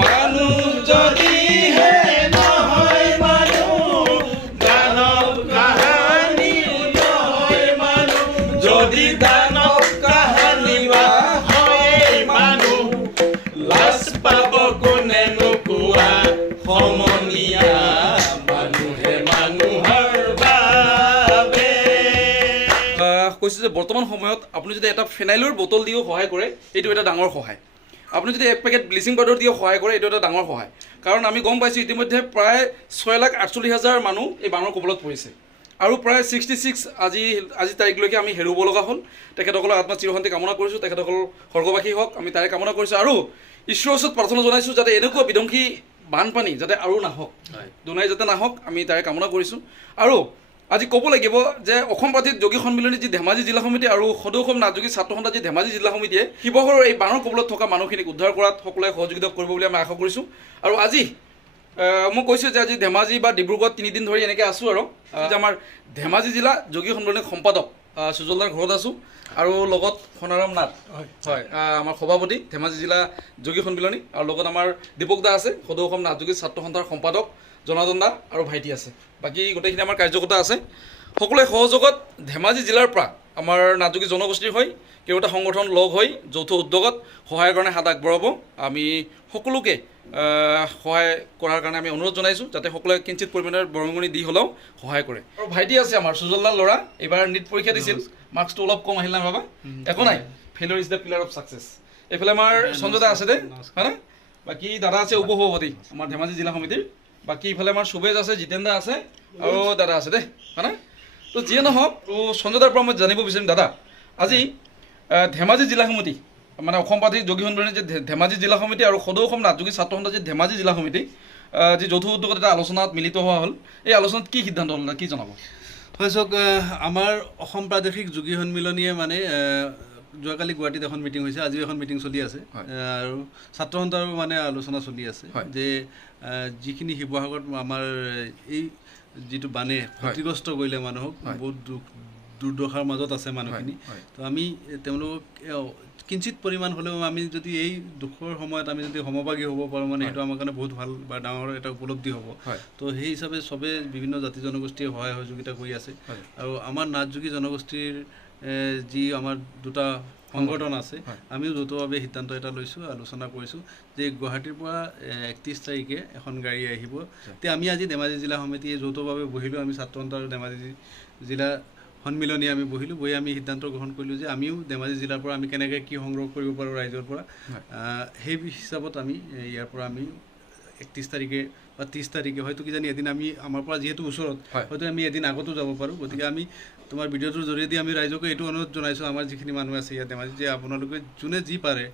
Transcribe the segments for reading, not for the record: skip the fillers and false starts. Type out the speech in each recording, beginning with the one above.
মানুহ যদিহে নহয় মানুহ দানৱ কাহানিও নহয় মানুহ যদি দানৱ কাহানি বা হয় মানুহ লাজ পাব কোনে নোকোৱা সমনীয়া মানুহে মানুহৰ বাবে কৈছে যে বৰ্তমান সময়ত আপুনি যদি এটা ফেনাইলৰ বটল দিও সহায় কৰে এইটো এটা ডাঙৰ সহায় আপুনি যদি এক পেকেট ব্লিচিং পাউডাৰ দিও সহায় কৰে এইটো এটা ডাঙৰ সহায় কাৰণ আমি গম পাইছোঁ ইতিমধ্যে প্ৰায় 6,48,000 মানুহ এই বানৰ কবলত পৰিছে আৰু প্ৰায় 66 আজি তাৰিখলৈকে আমি হেৰুব লগা হ'ল তেখেতসকলৰ আত্মা চিৰশান্তি কামনা কৰিছোঁ তেখেতসকল স্বৰ্গবাসী হওক আমি তাৰে কামনা কৰিছোঁ আৰু ঈশ্বৰৰ ওচৰত প্ৰাৰ্থনা জনাইছোঁ যাতে এনেকুৱা বিধ্বংসী বানপানী যাতে আৰু নাহক দুনাই যাতে নাহক আমি তাৰে কামনা কৰিছোঁ আৰু আজি ক'ব লাগিব যে অসম প্ৰাৰ্থিক যোগী সন্মিলনী যি ধেমাজি জিলা সমিতি আৰু সদৌ অসম নাথযোগী ছাত্ৰ সন্থা যি ধেমাজি জিলা সমিতিয়ে শিৱসাগৰৰ এই বানৰ কবলত থকা মানুহখিনিক উদ্ধাৰ কৰাত সকলোৱে সহযোগিতা কৰিব বুলি আমি আশা কৰিছোঁ আৰু আজি মই কৈছোঁ যে আজি ধেমাজি বা ডিব্ৰুগড়ত 3 দিন ধৰি এনেকৈ আছোঁ আৰু আমাৰ ধেমাজি জিলা যোগী সন্মিলনীৰ সম্পাদক সুজলদাৰ ঘৰত আছোঁ আৰু লগত সোণাৰাম নাথ হয় আমাৰ সভাপতি ধেমাজি জিলা যোগী সন্মিলনী আৰু লগত আমাৰ দীপক দা আছে সদৌ অসম নাথযোগী ছাত্ৰ সন্থাৰ সম্পাদক জনাৰ্দন দা আৰু ভাইটি আছে বাকী গোটেইখিনি আমাৰ কাৰ্যকৰ্তা আছে সকলোৱে সহযোগত ধেমাজি জিলাৰ পৰা আমাৰ নাথযোগী জনগোষ্ঠীৰ হৈ কেইবাটা সংগঠন লগ হৈ যৌথ উদ্যোগত সহায়ৰ কাৰণে হাত আগবঢ়াব আমি সকলোকে সহায় কৰাৰ কাৰণে আমি অনুৰোধ জনাইছোঁ যাতে সকলোৱে কিঞ্চিত পৰিমাণৰ বৰঙণি দি হ'লেও সহায় কৰে আৰু ভাইটি আছে আমাৰ সুজলদাৰ ল'ৰা এইবাৰ নীট পৰীক্ষা দিছিল মাৰ্কছটো অলপ কম আহিল না বাবা একো নাই failure is the pillar of success এইফালে আমাৰ সঞ্জয় দা আছে দে হয়নে বাকী দাদা আছে উপ সভাপতি আমাৰ ধেমাজি জিলা সমিতিৰ বাকী ইফালে আমাৰ সুবেজ আছে জিতেন দা আছে আৰু দাদা আছে দেই হয়নে তো যিয়ে নহওক সঞ্জয় দাৰ পৰা মই জানিব বিচাৰিম দাদা আজি ধেমাজি জিলা সমিতি মানে অসম প্ৰাৰ্থিক যোগী সন্মিলনী যে ধেমাজি জিলা সমিতি আৰু সদৌ অসম নাথযোগী ছাত্ৰ সন্থা যি ধেমাজি জিলা সমিতি যি যৌথ উদ্যোগত এটা আলোচনাত মিলিত হোৱা হ'ল এই আলোচনাত কি সিদ্ধান্ত হ'ল কি জনাব হয় চাওক আমাৰ অসম প্ৰাদেশিক যোগী সন্মিলনীয়ে মানে যোৱাকালি গুৱাহাটীত এখন মিটিং হৈছে আজিও এখন মিটিং চলি আছে আৰু ছাত্ৰ সন্থাৰো মানে আলোচনা চলি আছে যে যিখিনি শিৱসাগৰত আমাৰ এই যিটো বানে ক্ষতিগ্ৰস্ত কৰিলে মানুহক বহুত দুৰ্দশাৰ মাজত আছে মানুহখিনি তো আমি তেওঁলোকক কিঞ্চিত পৰিমাণ হ'লেও আমি যদি এই দুখৰ সময়ত আমি যদি সমভাগী হ'ব পাৰোঁ মানে সেইটো আমাৰ কাৰণে বহুত ভাল বা ডাঙৰ এটা উপলব্ধি হ'ব তো সেই হিচাপে চবে বিভিন্ন জাতি জনগোষ্ঠীয়ে সহায় সহযোগিতা কৰি আছে আৰু আমাৰ নাথযোগী জনগোষ্ঠীৰ যি আমাৰ দুটা সংগঠন আছে আমিও যৌথভাৱে সিদ্ধান্ত এটা লৈছোঁ আলোচনা কৰিছোঁ যে গুৱাহাটীৰ পৰা 31 তাৰিখে এখন গাড়ী আহিব তে আমি আজি ধেমাজি জিলা সমিতিয়ে যৌথভাৱে বহিলোঁ আমি ছাত্ৰ সন্থা আৰু ধেমাজি জিলা সন্মিলনী আমি বহিলোঁ বহি আমি সিদ্ধান্ত গ্ৰহণ কৰিলোঁ যে আমিও ধেমাজি জিলাৰ পৰা আমি কেনেকৈ কি সংগ্ৰহ কৰিব পাৰোঁ ৰাইজৰ পৰা সেই হিচাপত আমি ইয়াৰ পৰা আমি 31 তাৰিখে বা 30 তাৰিখে হয়তো কিজানি এদিন আমি আমাৰ পৰা যিহেতু ওচৰত হয়তো আমি এদিন আগতো যাব পাৰোঁ গতিকে আমি তোমাৰ ভিডিঅ'টোৰ জৰিয়তে আমি ৰাইজকে এইটো অনুৰোধ জনাইছোঁ আমাৰ যিখিনি মানুহ আছে ইয়াত ধেমাজি যে আপোনালোকে যোনে যি পাৰে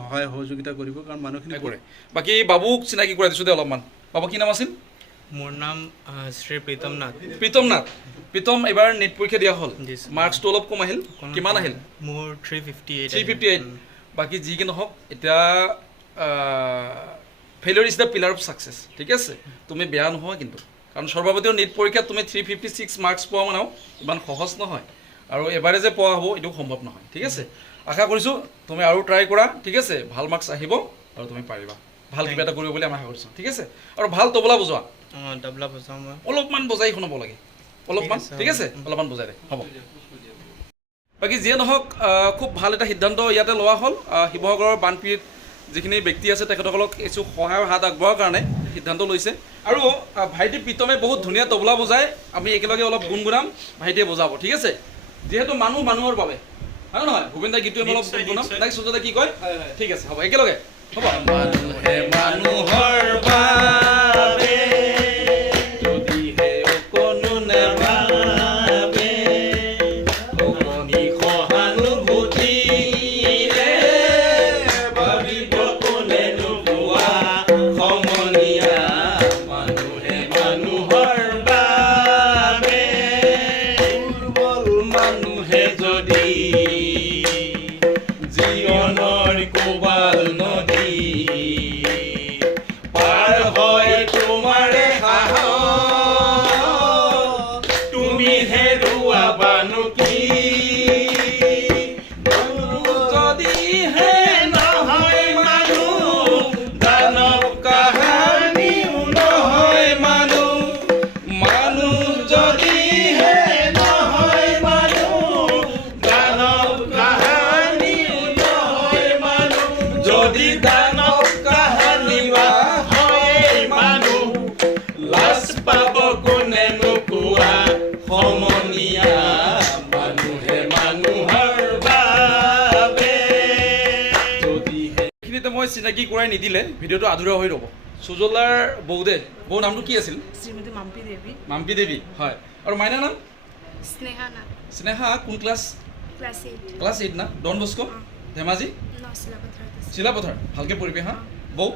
সহায় সহযোগিতা কৰিব কাৰণ মানুহখিনি কৰে বাকী বাবুক চিনাকি কৰাই দিছোঁ দে অলপমান বাবু কি নাম আছিল মোৰ নাম শ্ৰী প্ৰীতম নাথ প্ৰীতম এবাৰ নেট পৰীক্ষা দিয়া হ'ল মাৰ্কছটো অলপ কম আহিল কিমান আহিল মোৰ 358 বাকী যি কি নহওক এতিয়া failure is the pillar of success ঠিক আছে তুমি বেয়া নহয় কিন্তু কাৰণ সৰ্বভাৰতীয় নেট পৰীক্ষাত তুমি 356 মাৰ্কছ পোৱা মানেও ইমান সহজ নহয় আৰু এবাৰে যে পোৱা হ'ব এইটো সম্ভৱ নহয় ঠিক আছে আশা কৰিছোঁ তুমি আৰু ট্ৰাই কৰা ঠিক আছে ভাল মাৰ্কছ আহিব আৰু তুমি পাৰিবা ভাল কিবা এটা কৰিব বুলি আমি আশা কৰিছোঁ ঠিক আছে আৰু ভাল তবলা বজোৱা তবলা বজাওঁ মই অলপমান বজাই শুনাব লাগে অলপমান ঠিক আছে অলপমান বজাই দে হ'ব বাকী যিয়ে নহওক খুব ভাল এটা সিদ্ধান্ত ইয়াতে লোৱা হ'ল শিৱসাগৰৰ বানপীড়িত যিখিনি ব্যক্তি আছে তেখেতসকলক কিছু সহায়ৰ হাত আগবঢ়োৱাৰ কাৰণে সিদ্ধান্ত লৈছে আৰু ভাইটি প্ৰীতমে বহুত ধুনীয়া তবলা বজায় আমি একেলগে অলপ গুণগুণাম ভাইটিয়ে বজাব ঠিক আছে যিহেতু মানুহৰ বাবে হয় নহয় ভূপেন দাই গীতটো আমি অলপ গুণগুণাম তাই সুজতা কি কয় ঠিক আছে হ'ব একেলগে হ'ব মানুহে মানুহৰ বাবে জীৱনৰ কোবাল নদী দুনিয়া মানুহে মানুহৰ বাবে যদিহে এইখিনিতে মই চিনাকি কৰাই নিদিলে ভিডিঅ'টো আধৰুৱা হৈ ৰ'ব সুজলাৰ বৌদে বৌ নামটো কি আছিল শ্ৰীমতী মাম্পী দেৱী মাম্পী দেৱী হয় আৰু মাইনাৰ নাম স্নেহা নাথ স্নেহা কোন ক্লাছ ক্লাছ 8 ক্লাছ 8 না ডন বস্কো ধেমাজি ন চিলাপথাৰত আছে চিলাপথাৰ ভালকৈ পঢ়িবি হা বৌ